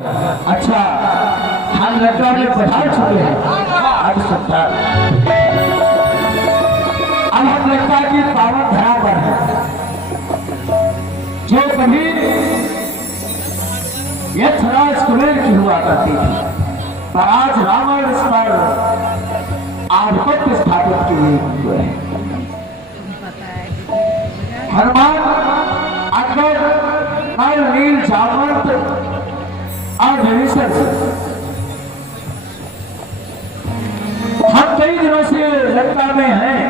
अच्छा, हम लड़का में पधार चुके हैं। अब सत्तर अब हम लड़का की पावन धरा पर है, जो कभी यथराज कुबेर की हुआ करती थी, पर आज रावण इस पर आधिपत्य स्थापित किए हुए हैं। हनुमान अकबर नल नील जामवंत और विभीषण हम कई दिनों से लंका में हैं।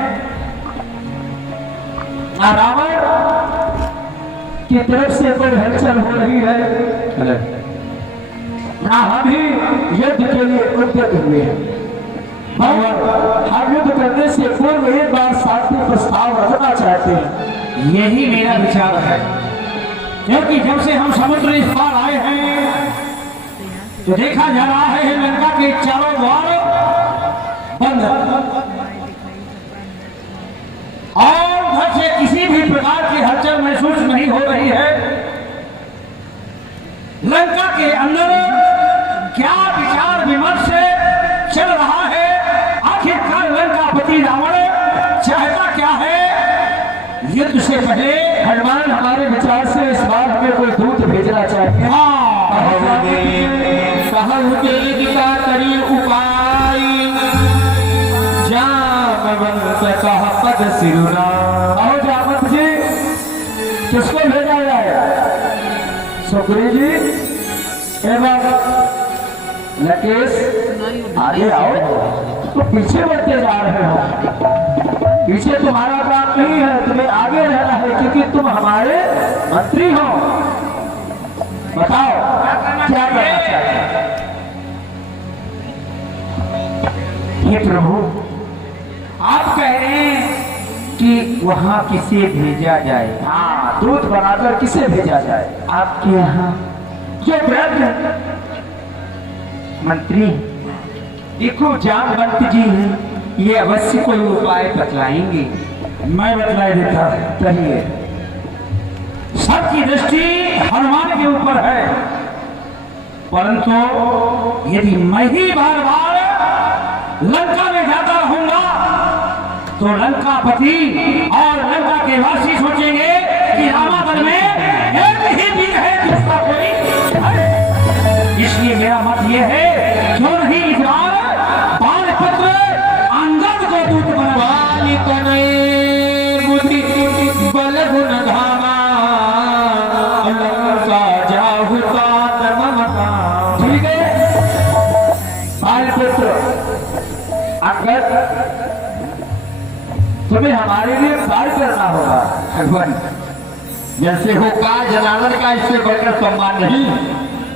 रावण की तरफ से कोई हलचल हो रही है ना, हम ही युद्ध के लिए उद्यत हुए हैं। हम युद्ध करने से पूर्व एक बार शांति प्रस्ताव रखना चाहते हैं। यही मेरा विचार है, क्योंकि जब से हम समुद्र इस पार आए हैं तो देखा जा रहा है लंका के चारों द्वार बंद और घर से किसी भी प्रकार की हलचल महसूस नहीं हो रही है। लंका के अंदर क्या विचार विमर्श चल रहा है? आखिरकार लंकापति रावण चाहता क्या है? युद्ध से पहले हनुमान हमारे विचार से इस बार हमें कोई दूत भेजना चाहिए। कहूँ करी उपाय जामवंत कह पद सिरुना। और जामवंत जी किसको भेजा जाए? सुग्रीव जी एवं लकेश आगे आओ। तो पीछे बढ़ते जा रहे हो, पीछे तुम्हारा काम नहीं है, तुम्हें आगे रहना है, क्योंकि तुम हमारे मंत्री हो। बताओ क्या करना चाहते हैं? हे प्रभु, आप कह रहे हैं कि वहां किसे भेजा जाए? हाँ, दूत बनाकर किसे भेजा जाए? आपके यहाँ जो वृद्ध मंत्री देखो जामवंत जी हैं, ये अवश्य कोई उपाय बतलाएंगे। मैं बतला देता कहिए। सबकी दृष्टि हनुमान के ऊपर है, परंतु यदि मैं ही बार बार लंका में जाता रहूंगा तो लंकापति और लंका के वासी सोचेंगे कि रामावत में एक ही वीर है, दूसरा कोई है। इसलिए मेरा मत यह है, क्यों नहीं इस बार बालपुत्र अंगद को दूत बनवा। बुद्धि बल गुण धामा लंका जाहु तात ममता। ठीक है, बालपुत्र अंगद, तुम्हें हमारे लिए कार्य करना होगा। भगवान जैसे हो का जलावन का इससे बढ़कर सम्मान नहीं,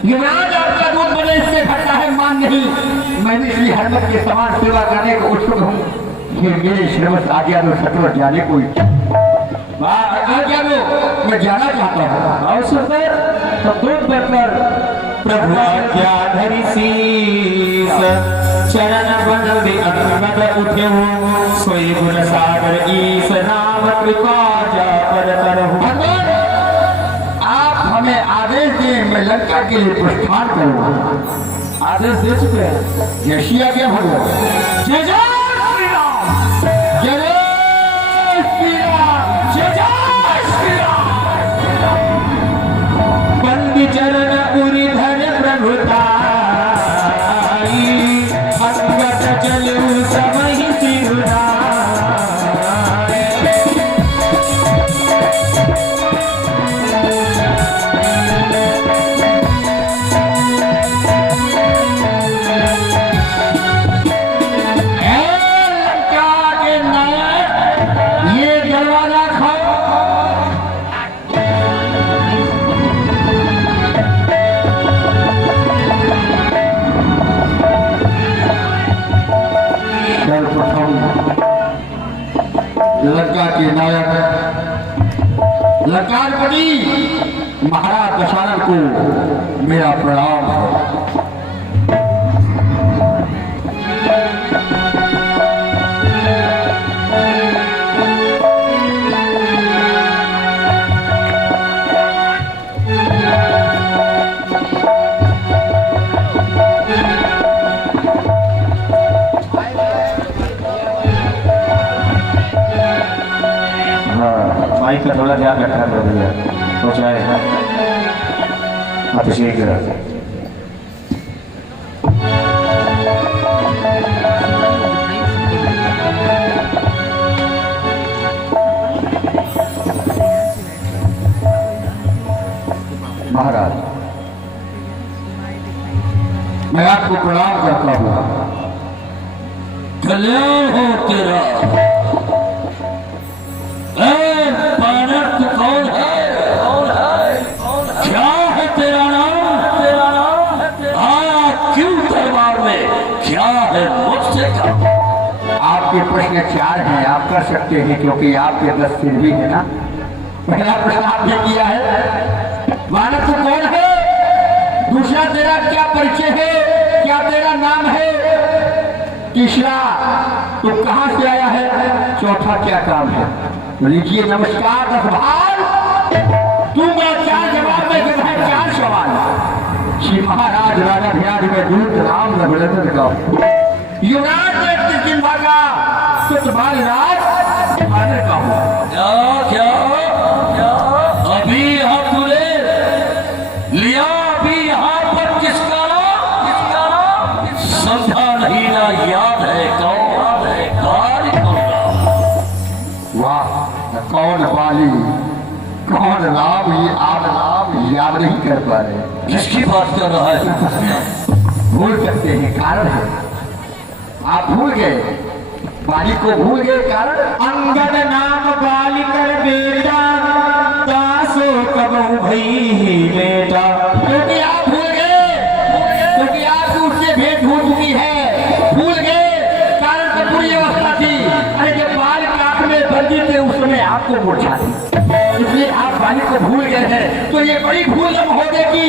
युवराज आपका दूध बने इससे घटना है मान नहीं। मैं भी श्री हनुमत के समान सेवा करने को उत्सुक हूँ। ये मेरे श्रीमत आज्ञा दो सत्वर जाने को आज्ञा दो, मैं जाना चाहता हूँ। और सुंदर तो दूध बनकर प्रभु आज्ञा धरि शीस चरण बंद अंगद उठे हो, सोई गुण सागर ईस नाम कृपा जा पर तरहु। आप हमें आदेश दें, मैं लंका के लिए प्रस्थान करूँगा। आदेश दे चुके हैं। जैसी आज्ञा भगवान। जय जय श्री राम, जय जय श्री राम, जय जय श्री राम। बंदी चरण उरि धर प्रभुता, अंगद चलु समहि सिरुना। लंका के नायक लंकापति महाराज दशरथ को मेरा प्रणाम है। बोला ध्यान रखा करो भैया, हो जाएगा अभिषेक। महाराज मैं आपको प्रणाम करता हूँ। कल्याण हो तेरा। बानर कौन है? क्या है तेरा नाम? क्यों दरबार में? क्या है मुझसे का? आपके प्रश्न 4 हैं, आप कर सकते हैं क्योंकि आपके 10 सिर भी है ना। पहला प्रश्न आपने किया है वानर तू कौन है, दूसरा तेरा क्या परिचय है, क्या तेरा नाम है, तीसरा तू कहां से आया है, चौथा क्या काम है। लीजिए नमस्कार 10 भार। दूंगा 4 जवाब में है 4 सवाल। श्री महाराज राजा ध्यान में दूत राम रघुनंदन का युवराज ने 31 दिन भागा तो तुम्हारे राज वानर का हुआ। क्या अभी यहाँ तूने लिया? अभी यहाँ पर किसका नाम समझा नहीं ना? याद है कौन है? वाह, कौन बाली कौन राम, ये आप नाम याद नहीं कर पा रहे। किसकी बात कर रहा है? भूल सकते हैं, कारण है आप भूल गए, बाली को भूल गए। कारण अंगद नाम बाली कर बेटा, दासो कबहू भई बेटा। क्योंकि आप भूल गए, क्योंकि आपकी उससे भेंट हो चुकी है, भूल गए। कारण तो पूरी अवस्था थी, अरे जब बाल काट में बंदी थे उस समय आपको मूर्छा थी, इसलिए आप बाली को भूल गए हैं। तो ये बड़ी भूल हो गई।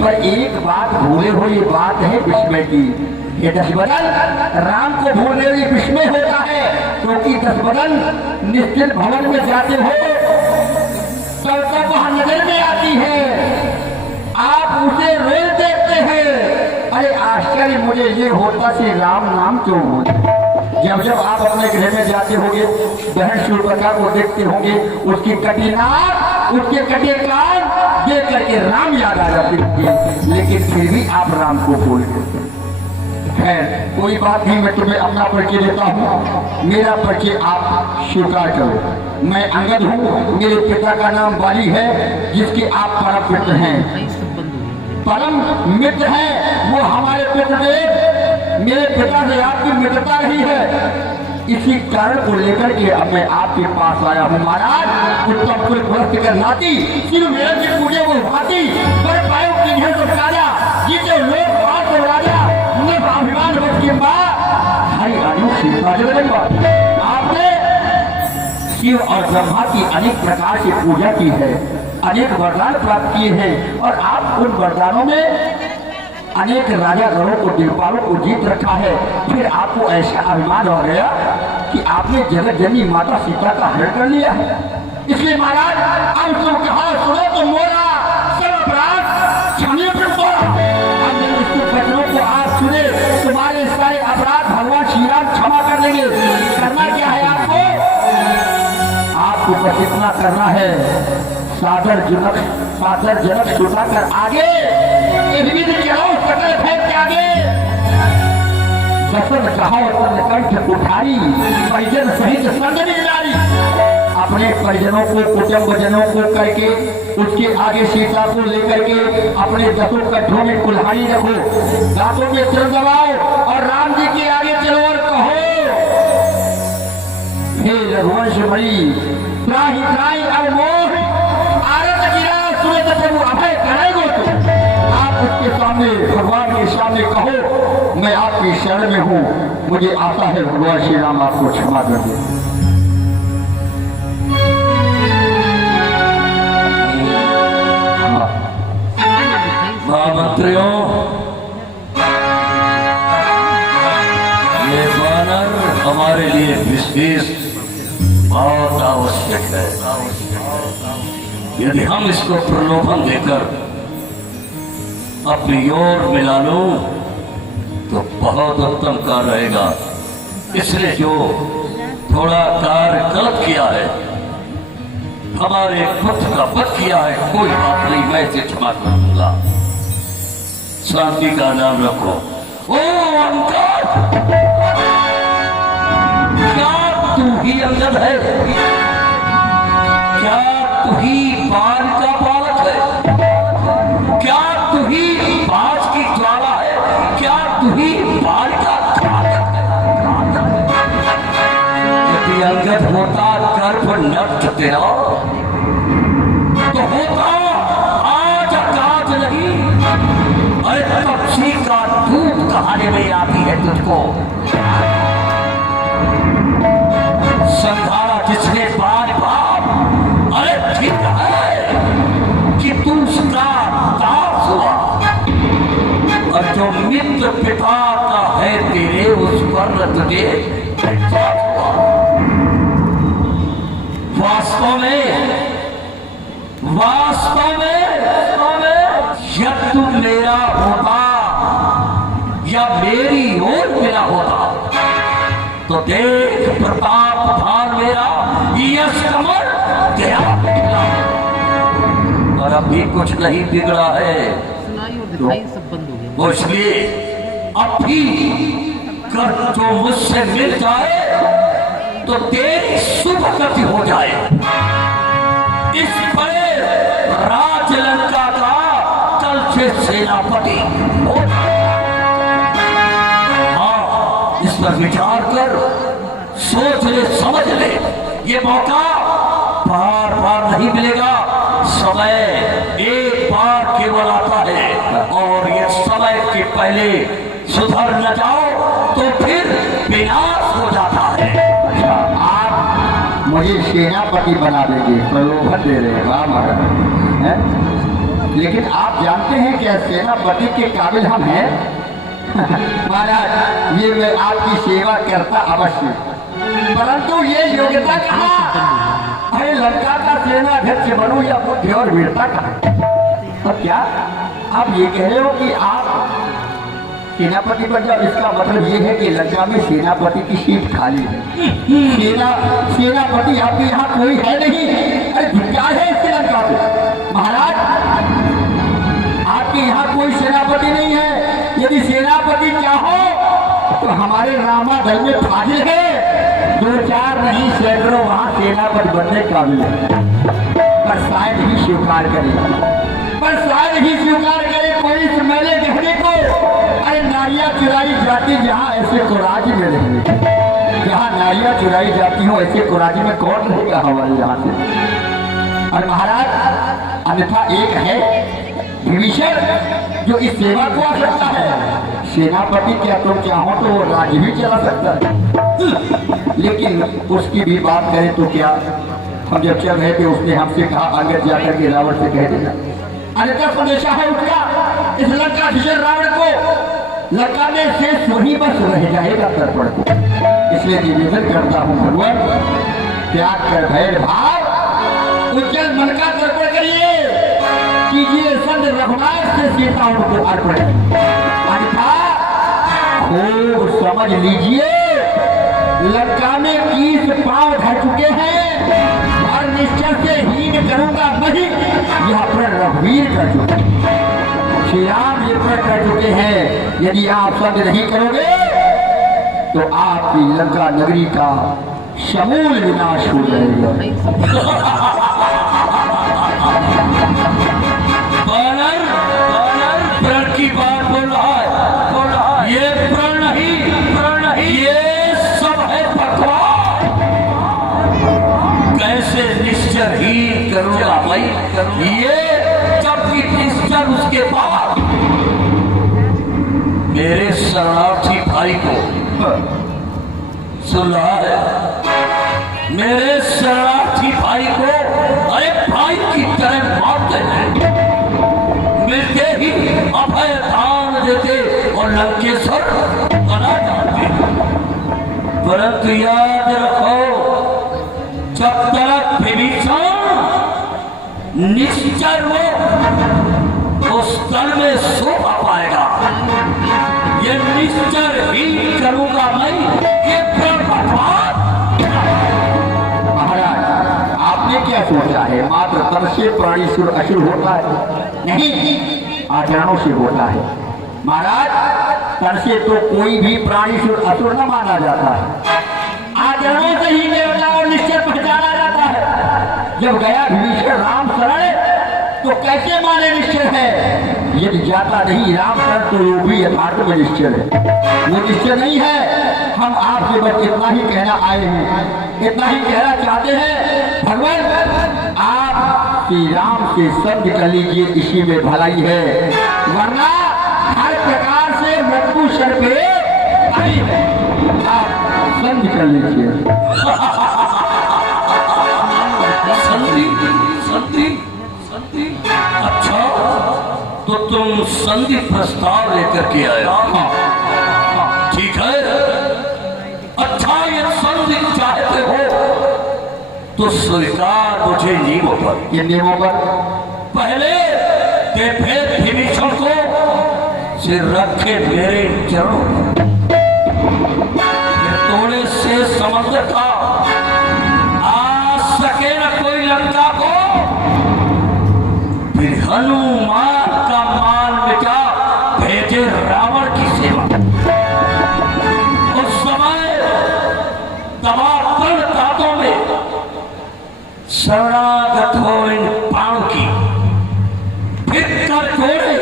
पर एक बात भूले हो, ये बात है विस्मय की। ये 10 बदन राम को भूलने में विस्मय होता है, क्योंकि 10 बदन निश्चित भवन में जाते हो तब वहां नजर में आती है, आप उसे रोज देखते हैं। अरे आश्चर्य मुझे ये होता कि राम नाम क्यों होता। जब आप अपने गृह में जाते होंगे, बहन शूर्पणखा को देखते होंगे, उसकी कटी नाक, उसके कटे कान देख करके राम याद आ जाते होंगे, लेकिन फिर भी आप राम को भूल गए। खैर कोई बात नहीं, मैं तुम्हें अपना परिचय देता हूँ, मेरा परिचय आप स्वीकार करो। मैं अंगद हूँ, मेरे पिता का नाम बाली है, जिसके आप परम मित्र हैं, परम मित्र हैं। वो हमारे पितृदेव, मेरे पिता से आपकी मित्रता रही है, इसी कारण को लेकर के अब मैं आपके पास आया हूँ। महाराज उत्तम कुल पुरस्क कर नाती सिर्फ मेरे की पूजे वो भाती पर पायो की घर तो काला जीते लोग बात तो राजा न अभिमान बच के बाद हरी आयु सीता। आपने शिव और ब्रह्मा की अनेक प्रकार से पूजा की है, अनेक वरदान प्राप्त किए हैं, और आप उन वरदानों में अनेक राजागणों को, दिलपालों को जीत रखा है। फिर आपको ऐसा अभिमान हो गया कि आपने जगत जननी माता सीता का हरण कर लिया है। इसलिए महाराज अब तुम कहा सुनो तो मोरा सब अपराध क्षमा कर मोरा। अब इसके बचनों को आप सुने, तुम्हारे सारे अपराध भगवान श्री राम क्षमा कर देंगे। करना क्या है आपको? आपको बस इतना करना है, सादर जनक छुटाकर आगे दसन कहो कंठ उठाई परिजन सहित संगनी लारी। अपने परिजनों को, कुटुंबजनों को करके उसके आगे सीता को लेकर के अपने 10 कंठों में कुल्हाड़ी रखो, दांतों में सिर दबाओ और राम जी के आगे चलो और कहो, हे रघुवंश मणि त्राहि त्राहि अवमोह आरत गिरा सुरत प्रभु अभय करेगो। तो आप उसके सामने, भगवान के सामने कहो, मैं आपकी शरण में हूँ, मुझे आशा है भगवान श्री राम आपको क्षमा कर दे। महामंत्रियों, ये वानर हमारे लिए विशेष बहुत आवश्यक है। यदि हम इसको प्रलोभन देकर अपनी ओर मिला लो तो बहुत उत्तम कार्य रहेगा। इसलिए जो थोड़ा कार्य गलत किया है हमारे पुत्र का वध किया है, कोई बात नहीं, मैं इसे क्षमा कर दूंगा। शांति का नाम रखो। ओ अंगद, क्या तू ही अंगद है? क्या तू ही बाल का बालक है? क्या तू ही बाज की ज्वाला है? क्या तू ही बाल का घातक है? यदि अंगद होता गर्भ नष्ट तेरा तो होता आज काज नहीं। अरे पक्षी का दूध कहानी में आती है तुझको। संधारा जिसने बार बार, अरे ठीक है कि तू उसका दास हुआ, और जो मित्र पिता का है तेरे उस पर तुझे एहसास हुआ। वास्तव में जब तू मेरा होता या मेरी ओर मेरा होता तो देख प्रताप भार मेरा यश कमल गया बिगड़ा, और अभी कुछ नहीं बिगड़ा है। सुनाई और दिखाई सब बंद हो गया। वो इसलिए अब भी कर जो मुझसे मिल जाए तो तेरी शुभ गति हो जाए। इस बड़े राजलंका का कल से सेनापति हो। हाँ, इस पर विचार कर, सोच ले, समझ ले, ये मौका बार बार नहीं मिलेगा। समय एक बार केवल आता है, और ये समय के पहले सुधर न जाओ तो फिर विनाश हो जाता है। आप मुझे सेनापति बना देंगे, प्रलोभन दे रहे हैं, वाह महाराज। लेकिन आप जानते हैं कि सेनापति के काबिल हम हैं? महाराज, ये मैं आपकी सेवा करता अवश्य, परंतु ये योग्यता कहाँ? अरे लंका का सेनाध्यक्ष बनूं या बुद्धि और वीरता कहाँ? और क्या आप ये कह रहे हो कि आप सेनापति बन जाओ? इसका मतलब ये है कि लंका में सेनापति की सीट खाली है। सेनापति आपके यहाँ कोई है नहीं। अरे धिक्कार है इसके लंका में। महाराज, आपके यहाँ कोई सेनापति नहीं है। यदि सेनापति चाहो तो हमारे रामा दल में फाजिल है, 2-4 नहीं सैकड़ों वहाँ सेनापति बनने काबिल है। पर शायद ही स्वीकार करे कोई इस मेले कहने को। अरे नारियां चुराई जाती जहाँ, ऐसे कुराजी में रहेंगे। जहाँ नारियां चुराई जाती हो ऐसे कुराजी में कौन रहेगा हमारे यहाँ से? और महाराज, अन्यथा एक है विभीषण जो इस सेवा को आ सकता है। सेनापति क्या तुम चाहो तो वो राज्य भी चला सकता है। लेकिन उसकी भी बात करें तो क्या, हम जब चल रहे थे उसने हमसे कहा आगे जाकर के रावण से कह देना। अन्यथा संदेशा है उसका, इस लंका किशोर रावण को लंका में शेष वही बस रह जाएगा तर्पण को। इसलिए निवेदन करता हूँ भगवान, त्याग कर भैर भाव उज्जवल मन का तर्पण करिए, कीजिए संत रघुनाथ से सीता उनको अर्पण। अन्यथा खूब समझ लीजिए, लंका में 20 पांव धर चुके हैं और निश्चय से हीन करूंगा नहीं, यह प्रण रघुवीर कर चुके, श्री राम ये प्रण कर चुके हैं। यदि आप संग नहीं करोगे तो आपकी लंका नगरी का समूल विनाश हो जाएगा। प्रण की बात बोल रहा है, ये प्रण नहीं, ये सब है बकवास। कैसे निश्चर ही करूंगा भाई, ये जबकि निश्चर उसके बाद मेरे शरणार्थी भाई को सुन रहा है, मेरे शरणार्थी भाई को अरे भाई की तरह मारते हैं, मिलते ही अभय दान देते और लंकेश्वर बना डालते। परंतु याद रखो, जब तक विभीषण निश्चर हो उस स्थल में सो पाएगा। ये निश्चर ही करूंगा मैं, ये महाराज आपने क्या सोचा है? है, मात्र तन से प्राणी सुर असुर होता है, नहीं आचरणों से होता है। महाराज तन से तो कोई भी प्राणी सुर असुर न माना जाता है, आचरणों से ही देवता और निश्चय पहचाना जाता है। जब गया विभीषण राम शरण तो कैसे माने निश्चय है, यदि जाता नहीं राम शरण तो वो भी यथार्थ में निश्चय है, वो निश्चय नहीं है। हम आपसे बस इतना ही कहना आए हैं, इतना ही कहना चाहते हैं, भगवान आप श्री राम से संधि कर लीजिए, इसी में भलाई है, वरना हर प्रकार से मृत्यु सर पे आई है। आप संधि कर लीजिए। संधि संधि संधि, अच्छा तो तुम संधि प्रस्ताव लेकर के आए हो, ठीक है। अच्छा ये संधि चाहते हो तो स्वीकार मुझे नियमों पर, किन नियमों पर? पहले देखे विभीषण को सिर रखे मेरे चरणों पर, तोड़े से समुद्र का आ सके न कोई लंका को, फिर हनुमान का मान मिटा भेजे रावण की सेवा। उस समय दबातल तातों में शरणागत हो इन प्राणों की, फिर कर जोड़े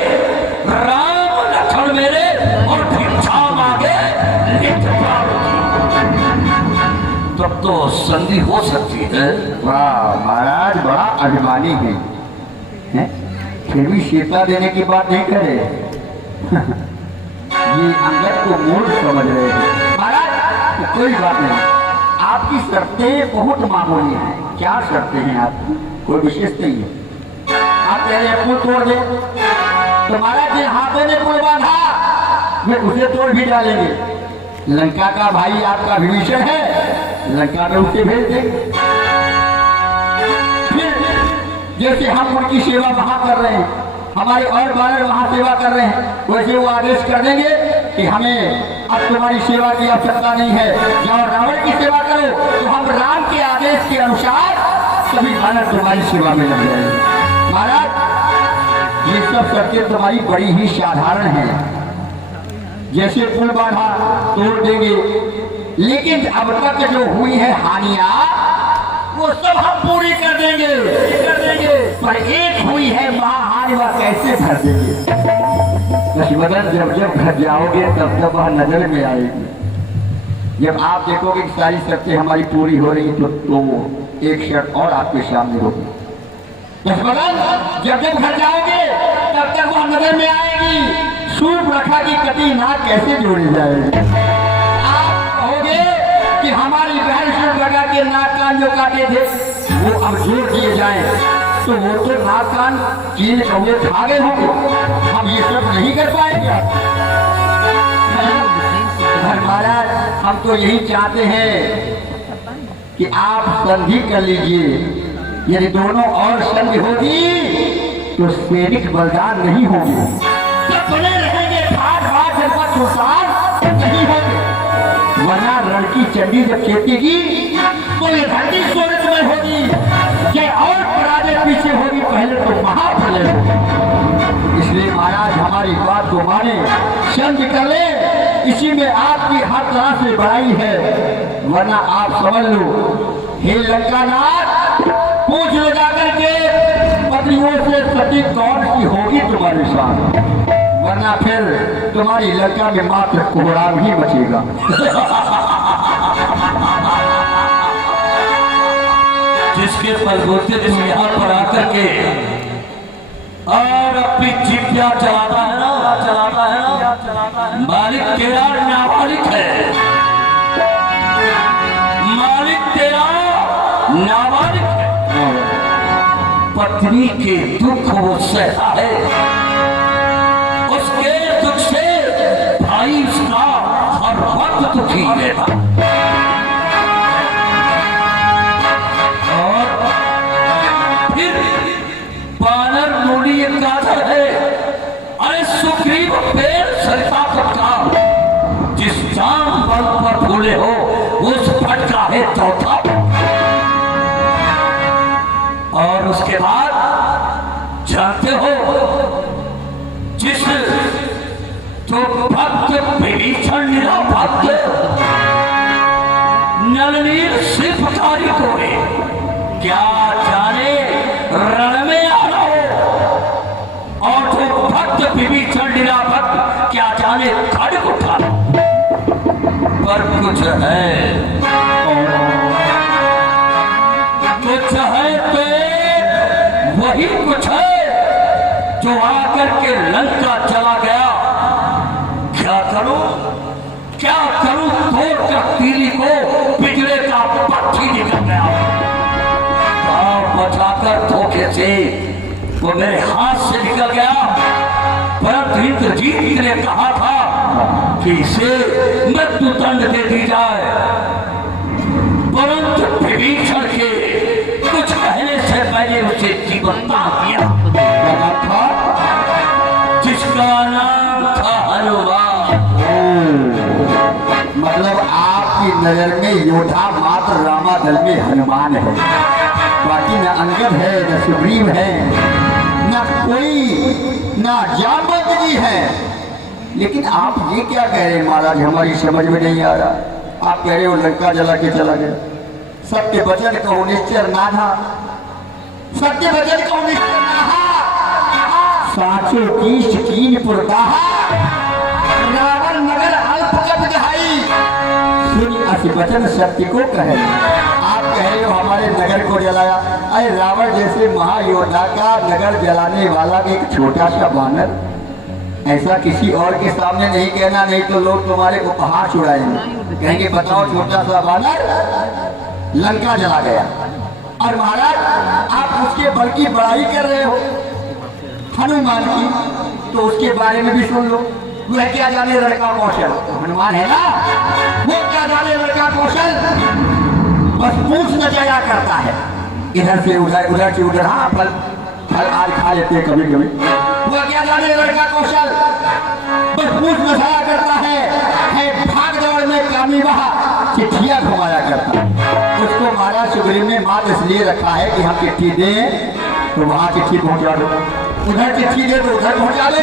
राम लक्ष्मण मेरे और भिक्षा मांगे निज प्राणों की, तब तो संधि हो सकती है। वाह महाराज बड़ा अभिमानी है, हैं? फिर भी सीता देने की बात नहीं करे। ये अंगद को मूर्ख समझ रहे हैं। महाराज तो कोई बात नहीं, आपकी शर्तें बहुत मामूली हैं। क्या शर्तें हैं आपकी? कोई विशेष नहीं है। आप कह रहे हैं पुल तोड़ दे, तो महाराज जिन हाथों ने पुल बांधा वे उसे तोड़ भी डालेंगे। लंका का भाई आपका विभीषण है, लंका में उसे भेज देंगे। जैसे हम उनकी सेवा वहां कर रहे हैं, हमारे और बालक वहां सेवा कर रहे हैं, वैसे वो आदेश कर देंगे कि हमें अब तुम्हारी सेवा की आवश्यकता नहीं है, जाओ रावण की सेवा करो। तो हम राम के आदेश के अनुसार सभी बालक तुम्हारी सेवा में लग जाएंगे। महाराज ये सब शर्तें तुम्हारी बड़ी ही साधारण हैं, जैसे पुल बांधा तोड़ देंगे, लेकिन अब तक जो हुई है हानियां वो सब हम पूरी कर देंगे, पर एक हुई है महाहानि, वह कैसे भर देंगे? लक्ष्मण जब जब घर जाओगे तब तब वह नजर में आएगी। जब आप देखोगे कि सारी शर्तें हमारी पूरी हो रही तो एक शर्त और आपके सामने होगी। लक्ष्मण जब जब घर जाओगे तब तक वह नजर में आएगी। सूप रखा की कटी नाक कैसे जोड़ी जाएगी? आप कहोगे कि हमारी बहन सूप लगा के नाक कान जो काटे थे वो अब जोड़ दिए जाए, तो वो तो नाक कान कील कौवे खा गए होंगे, हम ये सब नहीं कर पाएंगे। महाराज हम तो यही चाहते हैं कि आप संधि कर लीजिए। यदि दोनों और संधि होगी तो सैनिक बलिदान नहीं होंगे, सब बने रहेंगे, भाग भाग जनपद सुल्तान नहीं होंगे। वरना लड़की चंडी जब चेतेगी तो ये धरती सूरत में होगी, ये और पराजय पीछे होगी, पहले तो महाप्रलय होगी। इसलिए महाराज हमारी बात को माने, संधि कर ले, इसी में आपकी हर तरह से बड़ाई है। वरना आप समझ लो, हे लंकानाथ पूछ लो जाकर के पत्नियों से सती कौन सी होगी तुम्हारे साथ, वरना फिर तुम्हारी लंका में मात्र कोहराम ही बचेगा। जिसके बलबूते तुम यहाँ पर आकर के और अपनी चिप्पिया चलाता है ना, मालिक तेरा नाबालिग है, मालिक तेरा नाबालिग है। पत्नी के दुख वो सहता है, उसके दुख से भाई उसका हर वक्त दुखी रहता। और फिर बानर मूली एक गाजर है, अरे सुग्रीव पेड़ सरिता का, जिस जाम बल पर फूले हो उस फटका है चौथा। और और उसके बाद जानते हो जिस जो भक्त विभीषण निरा भक्त नलनील से पुकारी को है, क्या जाने रण में आना हो, और जो भक्त विभीषण निरा भक्त क्या जाने खड्ग उठा, पर कुछ है तो वही कुछ है जो आकर के लंका चला गया। क्या करूं तोड़ कर तीली को बिजले का पक्षी निकल गया, बचाकर धोखे से वो मेरे हाथ से निकल गया। परंतु इंद्रजीत ने कहा था कि इसे मृत्यु दंड दे दी जाए, परंतु विभीषण के कुछ कहने से पहले उसे जीवन दान दिया था, जिसका नाम था हनुमान। मतलब आपकी नजर में योद्धा मात्र रामादल में हनुमान है, बाकी न अंगद है, न सुग्रीव है, न कोई न जामवंत जी है। लेकिन आप ये क्या कह रहे हैं महाराज, हमारी समझ में नहीं आ रहा। आप कह रहे हो लंका जला के चला गया, सत्य वचन कहो निश्चर नाधा, सत्य वचन कहो निश्चर नाहा, साचो कीश कीन पुरदाहा, रावण नगर अल्प कब दहाई, सुन अस वचन सत्य को कहे। आप कह रहे हो हमारे नगर को जलाया, अरे रावण जैसे महायोद्धा का नगर जलाने वाला एक छोटा सा बानर, ऐसा किसी और के सामने नहीं कहना, नहीं तो लोग तुम्हारे उपहास उड़ाएंगे, कहेंगे बताओ छोटा सा बानर लंका जला गया। और महाराज आप उसके बल की बड़ाई कर रहे हो हनुमान की, तो उसके बारे में भी सुन लो। वह क्या जाने लड़का कौशल, हनुमान है ना, वो क्या जाने लड़का कौशल, बस पूछ न जाया करता है, इधर से उधर, उधर से उधर। हाँ फल आज खा लेते हैं कभी कभी। वो क्या जाने लड़का कौशल, बस पूछ न जाया करता है भाग दौड़ में कामी वहा चिट्ठियां घुमाया करता है। उसको महाराज सुग्रीव ने मात इसलिए रखा है कि हम चिट्ठी दें तो वहां चिट्ठी पहुंचा दो, उधर चिट्ठी दे तो उधर पहुंचा दो,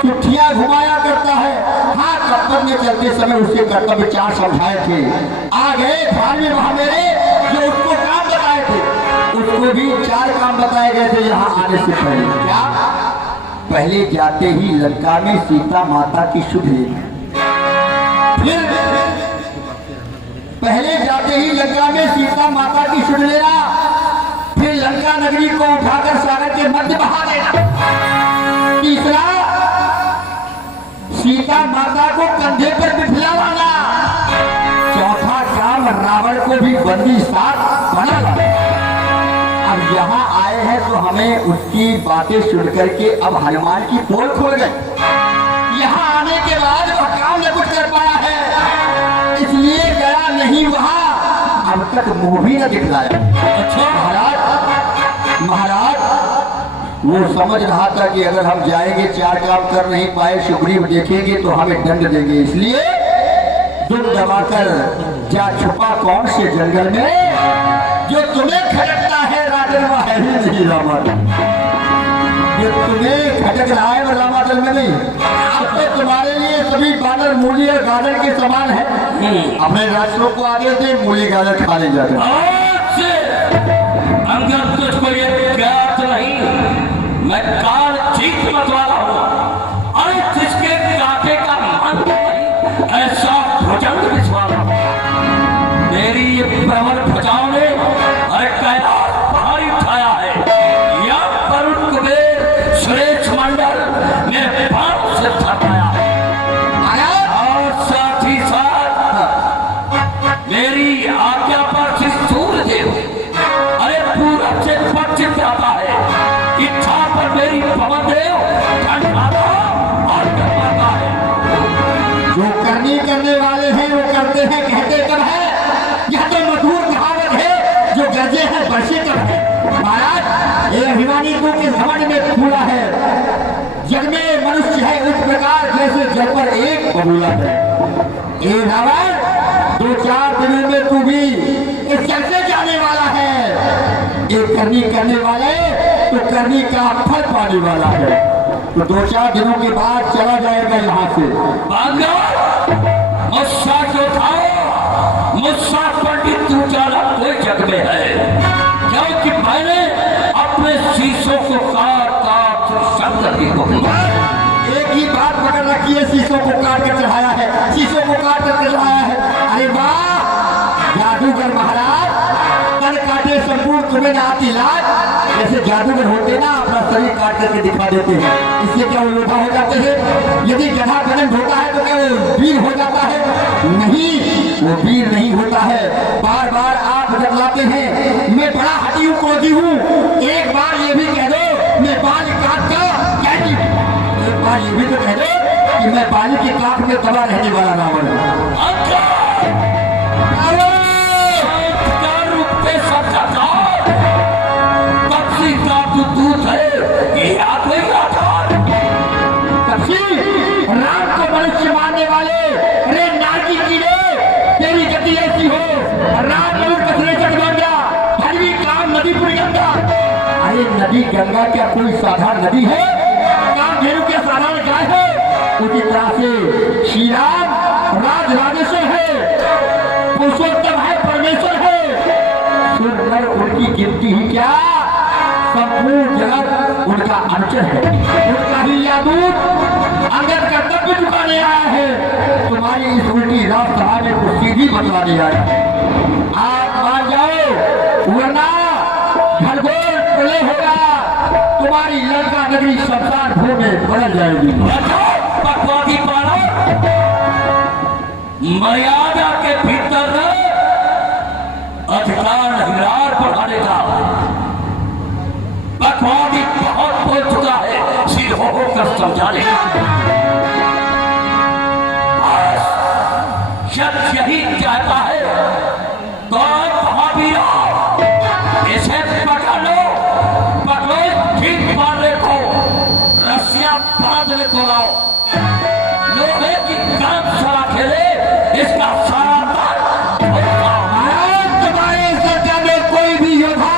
चिट्ठियां घुमाया करता है। हाँ कर्तव्य में चलते समय उसके कर्तव्य 4 समझाए थे, आ गए ध्यान में वहां मेरे जो उसको काम बताए थे, उसको भी 4 काम बताए गए थे यहाँ आने से पहले। क्या? पहले जाते ही लंका में सीता माता की शुभ लेना, फिर पहले जाते ही लंका में सीता माता की शुभ लेना, फिर लंका नगरी को उठाकर सागर के मध्य बहा देना, तीसरा सीता माता को कंधे पर बिठलाना, चौथा काम रावण को भी बंदी साथ बना लाना। अब यहाँ आए हैं तो हमें उसकी बातें सुन करके अब हनुमान की पोल खुल गई। यहाँ आने के बाद वह काम न कुछ कर पाया है, इसलिए गया नहीं वहाँ, अब तक मुंह भी न दिखलाया। अच्छा महाराज वो समझ रहा था कि अगर हम जाएंगे 4 काम कर नहीं पाए, सुग्रीव देखेंगे तो हमें दंड देंगे, इसलिए दुम दबाकर जा छुपा कौन से जंगल में, जो तुम्हें खटकता है राजन है ही नहीं रामादल, जो तुम्हें खटक रहा है वो रामादल में नहीं। अब तो तुम्हारे लिए सभी बानर मूली और गाजर के समान है, अपने राष्ट्रों को आगे से मूली गाजर खा ले जाते। अंदर तुझको ये ज्ञात नहीं, मैं काल जीत मतवाला हूँ, अरे जिसके कांटे का मन नहीं ऐसा भुजंग बिछवाना। मेरी ये प्रबल भुजाओं ने अरे कैलाश भारी उठाया है, या वरुण कुबेर सुरेश मंडल मेरे पांव से थकाया है, और साथ ही साथ मेरी आज्ञा पर श्री सूर्यदेव अरे पूरब से पश्चिम जाता है, इच्छा पर मेरी पवन देव ठंडाता और डरवाता है। जो करने वाले हैं वो करते हैं, कहते कब है, यह तो मधुर कहावत है, जो गरजे हैं बरसे कब है। महाराज ये अभिमानी को के घमंड में फूला है, जग में मनुष्य है उस प्रकार जैसे जल पर एक बबूला है। ए रावण 2-4 दिनों में तू भी इस जल से जाने वाला है। एक करनी करने वाले तो करनी का फल पाने वाला है। तो 2-4 दिनों के बाद चला जाएगा यहाँ से। मुझसा जो था मुझसा पंडित तू जाना कोई जग में है, क्योंकि मैंने अपने शीशों को काट काट शंकर जी को एक ही बात पकड़ रखी है, शीशों को काट कर चढ़ाया है, शीशों को काट कर चढ़ाया है। अरे वाह जादूगर महाराज, कर काटे संपूर्ण तुम्हें ना आती लाज। जैसे जादूगर होते ना अपना शरीर काट करके दिखा देते हैं, इससे क्या वो योद्धा हो जाते हैं? यदि गधा गदन होता है तो क्या वो वीर हो जाता है? नहीं, वो वीर नहीं होता है। बार बार आप बदलाते हैं, मैं बड़ा हटी हूँ, क्रोधी हूँ। एक बार ये भी कह दो मैं बाल काट कर एक बार ये भी तो कह दो कि मैं बाली के काट में दबा रहने वाला रावण हूँ। राम को मनुष्य मारने वाले, अरे नागी कीड़े, तेरी गति ऐसी हो। राम नदी कचरे चढ़ बन गया, भरवी काम नदी पूरी गंगा। अरे नदी गंगा क्या कोई साधारण नदी है? काम धेनु क्या साधारण गाय है? उसी तरह से श्री राम राज राजेश्वर है, पुरुषोत्तम है, परमेश्वर है। सुंदर उनकी गिनती ही क्या, संपूर्ण जगत उनका अंचल है, उनका ही यादूत अंगद का तब चुकाने आया है। तुम्हारी इस उल्टी रास्ता आने को सीधी बतलाने आया। आप मान जाओ वरना घरघोर प्रलय होगा, तुम्हारी लंका नगरी शमशान भूमि में बदल जाएगी। बकवादी पालो, मर्यादा के भीतर अधिकार हिरार बढ़ाने का। बकवादी बहुत बोल चुका है, सिर होकर समझाने यही चाहता है। कौन महावीर इसे पकड़ लो, ठीक मारने को, रस्सियां बांधने को लाओ, लोहे की गर्म सरा खेले, इसका सारा तुम्हारे सरकार में कोई भी योद्धा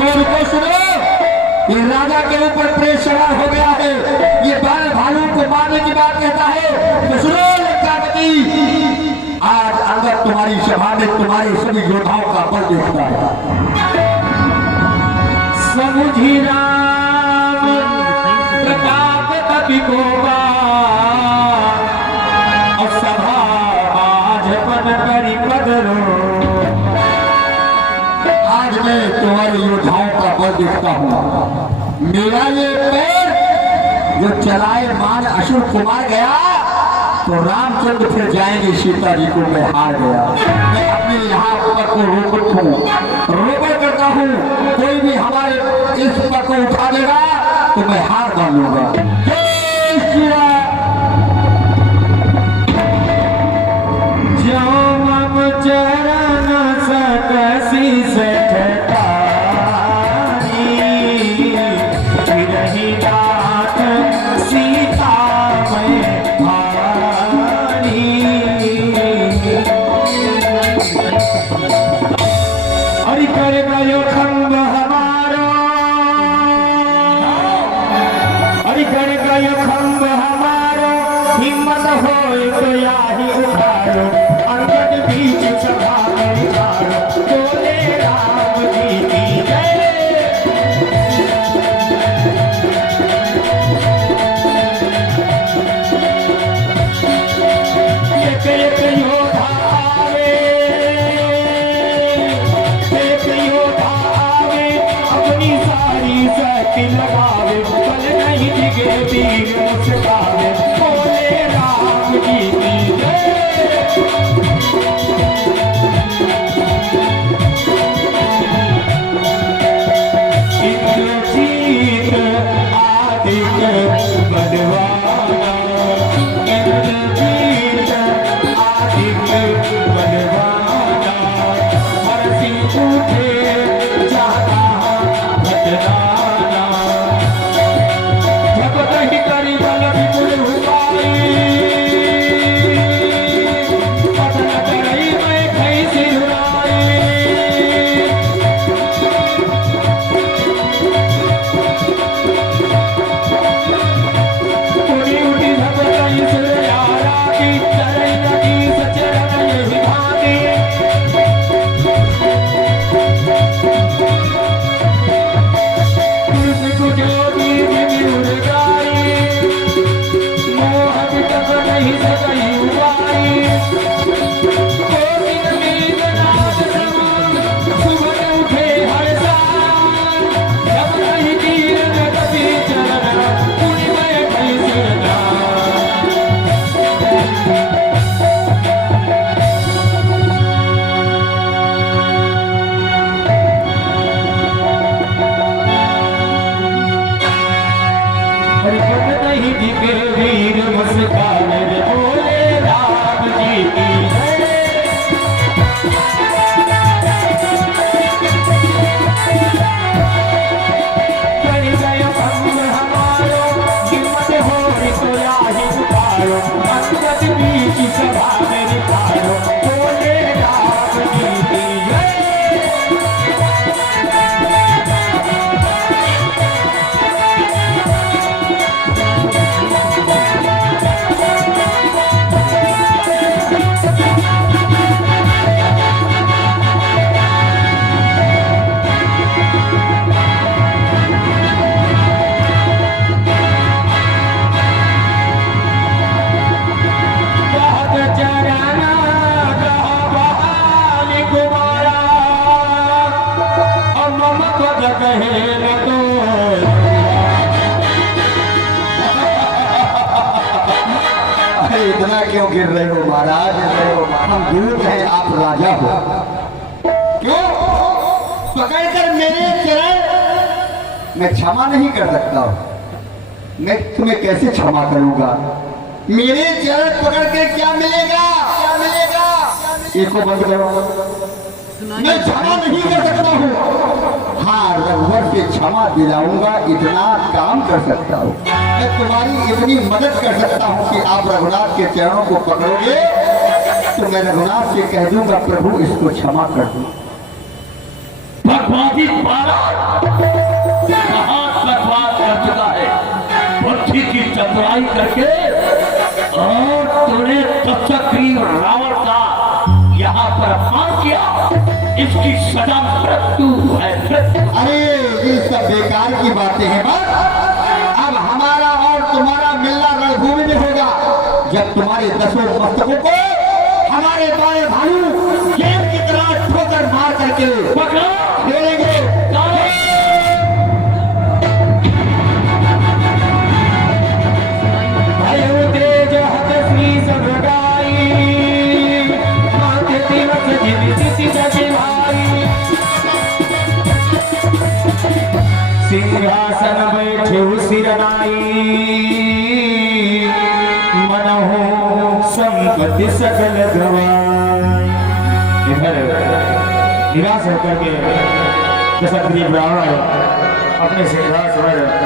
तो सुनो, ये राजा के ऊपर प्रेत सवार हो गया है, ये बाल भालू को मारने की बात कहता है। तो सुनो लंकापति, आज अंगद तुम्हारी सभा में तुम्हारे सभी योद्धाओं का बल देखता है। समुझी राम प्रताप कपि को और सभा आज पन करी पदरो। आज मैं तुम्हारे योद्धाओं का बल देखता हूँ। मेरा ये पैर जो चलाए मान अशुर कुमार गया तो रामचंद्र फिर जाएंगे सीता जी को। मैं हार गया, मैं अपने यहाँ पर को रोपण करता हूँ। कोई भी हमारे इस पर को उठा देगा तो मैं हार मानूंगा। जय श्री राम। जो मम चरण सकसी से हिम्मत हो तो याही उठारो, अंगद बीच सभा में उठारो, बोले राम जी की जय। एक एक योद्धा आवे, एक योद्धा आवे, अपनी सारी शक्ति लगावे, बल नहीं दिखे तीर मुस्कावे, इंद्रजीत आदित्य बलवाना, इंद्रजीत आदित्य बलवाना, हरसी उठे जाता भटनाना, जब कहीं करी बल विपुल हुआ क्यों गिर रहे हो महाराज? हम दूत हैं, आप राजा हो। क्यों पकड़कर मेरे चरण मैं क्षमा नहीं कर सकता हूं। मैं तुम्हें कैसे क्षमा करूंगा? मेरे चरण पकड़ के क्या मिलेगा? क्या मिलेगा? इसको बंद करो। मैं क्षमा नहीं कर सकता हूँ। हाँ, रघुवर से क्षमा दिलाऊंगा, इतना काम कर सकता हूँ। मैं तुम्हारी इतनी मदद कर सकता हूँ कि आप रघुनाथ के चरणों को पकड़ोगे तो मैं रघुनाथ से कह दूंगा प्रभु इसको क्षमा कर दो। भगवादी महाराज बहुत बकवास कर चुका है, बुद्धि की चतुराई करके, और तूने तक्षक रावण का यहाँ पर अपमान किया, इसकी सजा मृत्यु है। अरे ये सब बेकार की बातें हैं। बस अब हमारा और तुम्हारा मिलना रणभूमि में होगा, जब तुम्हारे 10 मस्तकों को हमारे बड़े भाई गेम की तरह ठोकर मार करके खेलेंगे। सिंहासन बैठे सिरनाई, मनहु संपत्ति सकल गवाई। इधर निराश होकर के दशरथ जी ब्राह्मण अपने सिंहासन